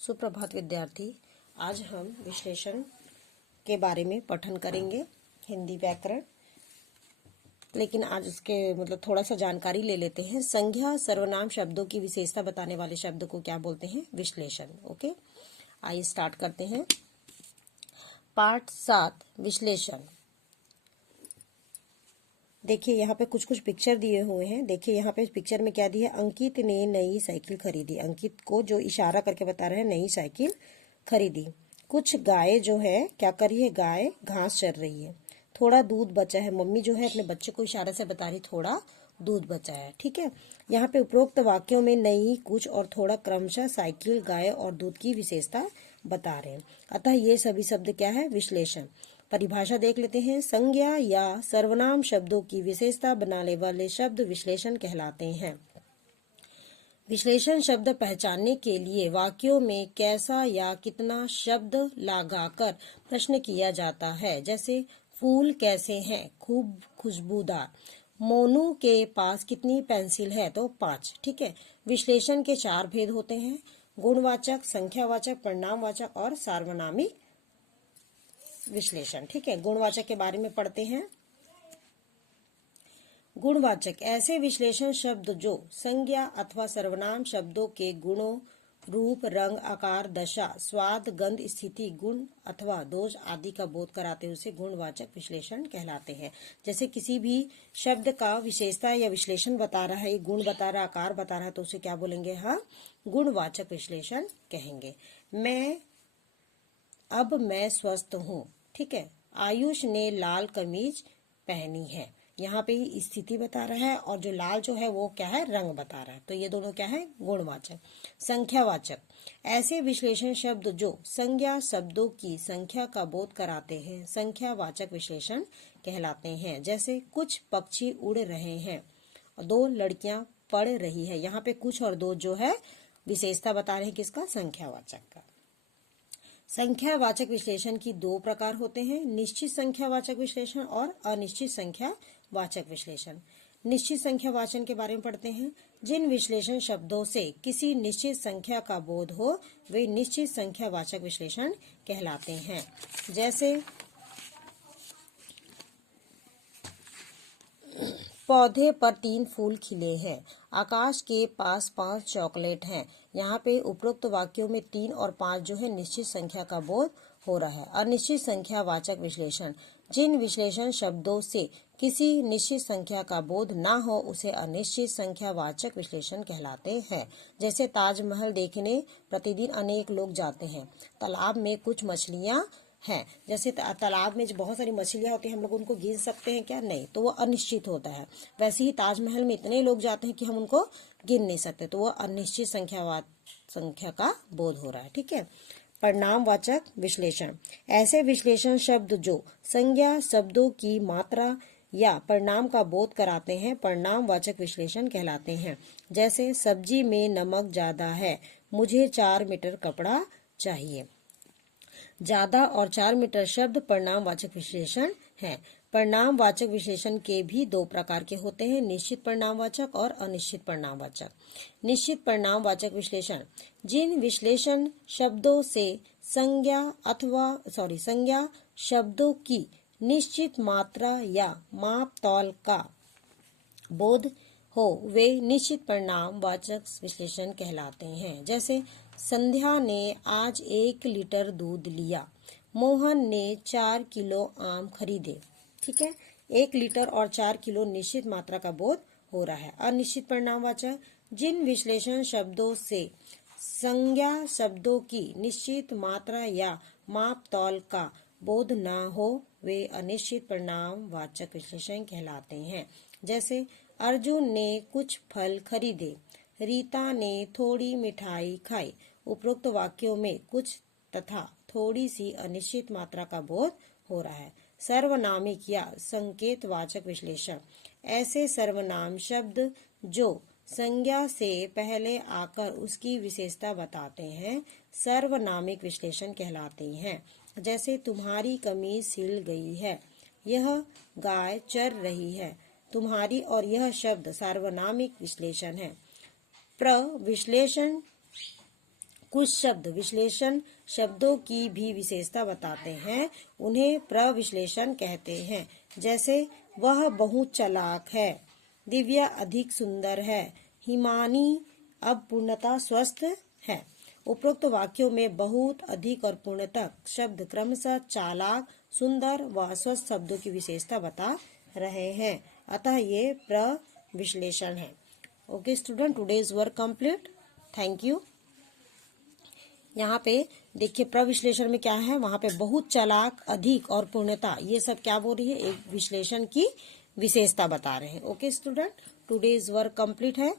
सुप्रभात विद्यार्थी। आज हम विश्लेषण के बारे में पठन करेंगे, हिंदी व्याकरण। लेकिन आज उसके थोड़ा सा जानकारी ले लेते हैं। संज्ञा सर्वनाम शब्दों की विशेषता बताने वाले शब्द को क्या बोलते हैं? विश्लेषण। ओके, आइए स्टार्ट करते हैं। पाठ 7 विश्लेषण। देखिए यहाँ पे कुछ पिक्चर दिए हुए हैं। देखिए यहाँ पे पिक्चर में क्या दिया है? अंकित ने नई साइकिल खरीदी। अंकित को जो इशारा करके बता रहे हैं, नई साइकिल खरीदी। कुछ गाय जो है क्या कर रही है? गाय घास चर रही है। थोड़ा दूध बचा है। मम्मी जो है अपने बच्चे को इशारा से बता रही थोड़ा दूध बचा है। ठीक है, यहाँ पे उपरोक्त वाक्यों में नई, कुछ और थोड़ा क्रमशः साइकिल, गाय और दूध की विशेषता बता रहे हैं। अतः ये सभी शब्द क्या है? विश्लेषण। परिभाषा देख लेते हैं। संज्ञा या सर्वनाम शब्दों की विशेषता बनाने वाले शब्द विश्लेषण कहलाते हैं। विश्लेषण शब्द पहचानने के लिए वाक्यों में कैसा या कितना शब्द लगाकर प्रश्न किया जाता है। जैसे फूल कैसे हैं? खूब खुशबूदार। मोनू के पास कितनी पेंसिल है? तो 5। ठीक है, विश्लेषण के 4 भेद होते हैं: गुणवाचक, संख्यावाचक, परिणामवाचक और सार्वनामिक विश्लेषण। ठीक है, गुणवाचक के बारे में पढ़ते हैं। गुणवाचक ऐसे विश्लेषण शब्द जो संज्ञा अथवा सर्वनाम शब्दों के गुणों, रूप, रंग, आकार, दशा, स्वाद, गंध, स्थिति, गुण अथवा दोष आदि का बोध कराते हैं, उसे गुणवाचक विश्लेषण कहलाते हैं। जैसे किसी भी शब्द का विशेषता या विश्लेषण बता रहा है, गुण बता रहा है, आकार बता रहा है, तो उसे क्या बोलेंगे? हाँ, गुणवाचक विश्लेषण कहेंगे। अब मैं स्वस्थ हूँ। ठीक है, आयुष ने लाल कमीज पहनी है। यहाँ पे स्थिति बता रहा है और जो लाल जो है वो क्या है? रंग बता रहा है। तो ये दोनों क्या है? गुणवाचक। संख्यावाचक ऐसे विश्लेषण शब्द जो संज्ञा शब्दों की संख्या का बोध कराते हैं, संख्यावाचक विश्लेषण कहलाते हैं। जैसे कुछ पक्षी उड़ रहे हैं, 2 लड़कियां पढ़ रही है। यहाँ पे कुछ और 2 जो है विशेषता बता रहे हैं, किसका? संख्यावाचक का। संख्यावाचक विश्लेषण की 2 प्रकार होते हैं: निश्चित संख्यावाचक विश्लेषण और अनिश्चित संख्यावाचक विश्लेषण। निश्चित संख्यावाचक के बारे में पढ़ते हैं। जिन विश्लेषण शब्दों से किसी निश्चित संख्या का बोध हो वे निश्चित संख्यावाचक विश्लेषण कहलाते हैं। जैसे पौधे पर 3 फूल खिले हैं, आकाश के पास 5 चॉकलेट हैं। यहाँ पे उपरोक्त वाक्यों में 3 और 5 जो है निश्चित संख्या का बोध हो रहा है। अनिश्चित संख्यावाचक विश्लेषण जिन विश्लेषण शब्दों से किसी निश्चित संख्या का बोध ना हो उसे अनिश्चित संख्यावाचक विश्लेषण कहलाते हैं। जैसे ताजमहल देखने प्रतिदिन अनेक लोग जाते हैं। तालाब में कुछ मछलियाँ हैं। जैसे तालाब में जो बहुत सारी मछलियां होती हैं, हम लोग उनको गिन सकते हैं क्या? नहीं, तो वो अनिश्चित होता है। वैसे ही ताजमहल में इतने लोग जाते हैं कि हम उनको गिन नहीं सकते, तो वो अनिश्चित संख्या का बोध हो रहा है। ठीक है, परिणामवाचक विश्लेषण ऐसे विश्लेषण शब्द जो संज्ञा शब्दों की मात्रा या परिणाम का बोध कराते हैं, परिणामवाचक विश्लेषण कहलाते हैं। जैसे सब्जी में नमक ज्यादा है, मुझे 4 मीटर कपड़ा चाहिए। ज्यादा और 4 मीटर शब्द परिणामवाचक विश्लेषण है। परिणामवाचक विश्लेषण के भी 2 प्रकार के होते हैं: निश्चित परिणामवाचक और अनिश्चित परिणामवाचक। निश्चित परिणामवाचक विश्लेषण जिन विश्लेषण शब्दों से संज्ञा शब्दों की निश्चित मात्रा या माप तौल का बोध हो वे निश्चित परिणामवाचक विश्लेषण कहलाते हैं। जैसे संध्या ने आज 1 लीटर दूध लिया, मोहन ने 4 किलो आम खरीदे। ठीक है, 1 लीटर और 4 किलो निश्चित मात्रा का बोध हो रहा है। अनिश्चित परिणामवाचक जिन विश्लेषण शब्दों से संज्ञा शब्दों की निश्चित मात्रा या माप तौल का बोध न हो वे अनिश्चित परिणामवाचक विश्लेषण कहलाते हैं। जैसे अर्जुन ने कुछ फल खरीदे, रीता ने थोड़ी मिठाई खाई। उपरोक्त वाक्यों में कुछ तथा थोड़ी सी अनिश्चित मात्रा का बोध हो रहा है। सर्वनामिक या संकेतवाचक विश्लेषण ऐसे सर्वनाम शब्द जो संज्ञा से पहले आकर उसकी विशेषता बताते हैं, सर्वनामिक विश्लेषण कहलाते हैं। जैसे तुम्हारी कमीज सिल गई है, यह गाय चर रही है। तुम्हारी और यह शब्द सार्वनामिक विश्लेषण है। प्रविश्लेषण कुछ शब्द विश्लेषण शब्दों की भी विशेषता बताते हैं, उन्हें प्रविश्लेषण कहते हैं। जैसे वह बहुत चालाक है, दिव्या अधिक सुंदर है, हिमानी अब पूर्णतः स्वस्थ है। उपरोक्त वाक्यों में बहुत, अधिक और पूर्णतः शब्द क्रमशः चालाक, सुंदर व स्वस्थ शब्दों की विशेषता बता रहे हैं, अतः ये प्रविश्लेषण है। Okay student, today's work complete. Thank you. यहाँ पे देखिए प्रविश्लेषण में क्या है, वहां पे बहुत, चालाक, अधिक और पूर्णता, ये सब क्या बोल रही है, एक विश्लेषण की विशेषता बता रहे हैं। Okay student, today's work complete है।